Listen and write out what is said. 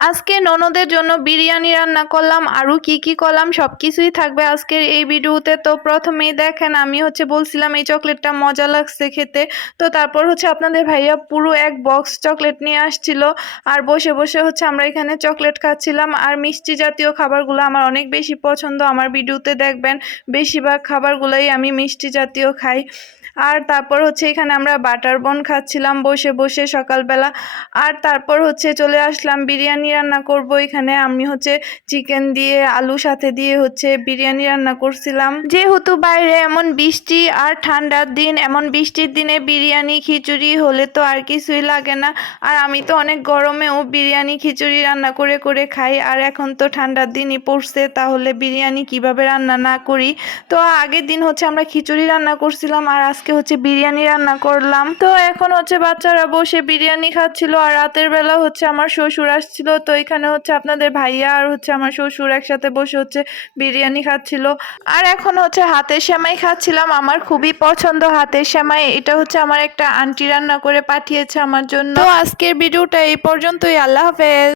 আজকে ননদের জন্য বিরিয়ানি রান্না করলাম, আরও কি করলাম সবকিছুই থাকবে আজকের এই ভিডিওতে। তো প্রথমেই দেখেন আমি বলছিলাম এই চকলেটটা মজা লাগছে খেতে। তো তারপর আপনাদের ভাইয়া পুরো এক বক্স চকলেট নিয়ে আসছিল, আর বসে বসে আমরা এখানে চকলেট খাচ্ছিলাম। আর মিষ্টি জাতীয় খাবারগুলো আমার অনেক বেশি পছন্দ, আমার ভিডিওতে দেখবেন বেশিরভাগ খাবারগুলোই আমি মিষ্টি জাতীয় খাই। আর তারপর এখানে আমরা বাটার বন খাচ্ছিলাম বসে বসে সকালবেলা। আর তারপর চলে আসলাম বিরিয়ানি রান্না করব। এখানে আমি চিকেন দিয়ে আলু সাথে দিয়ে বিরিয়ানি রান্না করছিলাম। যেহেতু বাইরে এমন বৃষ্টি আর ঠান্ডার দিন, এমন বৃষ্টির দিনে বিরিয়ানি খিচুড়ি হলে তো আর কিছুই লাগে না। আর আমি তো অনেক গরমেও বিরিয়ানি খিচুড়ি রান্না করে করে খাই, আর এখন তো ঠান্ডার দিনই পড়ছে, তাহলে বিরিয়ানি কিভাবে রান্না না করি। তো আগের দিন আমরা খিচুড়ি রান্না করছিলাম, আর আজকে বিরিয়ানি রান্না করলাম। তো এখন বাচ্চারা বসে বিরিয়ানি খাচ্ছিল, আর রাতের বেলা আমার শ্বশুর আসছিল। তো এখানে আপনাদের ভাইয়া আর আমার শ্বশুর একসাথে বসে বিরিয়ানি খাচ্ছিল। আর এখন হাতের সেমাই খাচ্ছিলাম, আমার খুবই পছন্দ হাতের সেমাই। এটা আমার একটা আন্টি রান্না করে পাঠিয়েছে আমার জন্য। তো আজকের ভিডিওটা এই পর্যন্তই, আল্লাহ হাফেজ।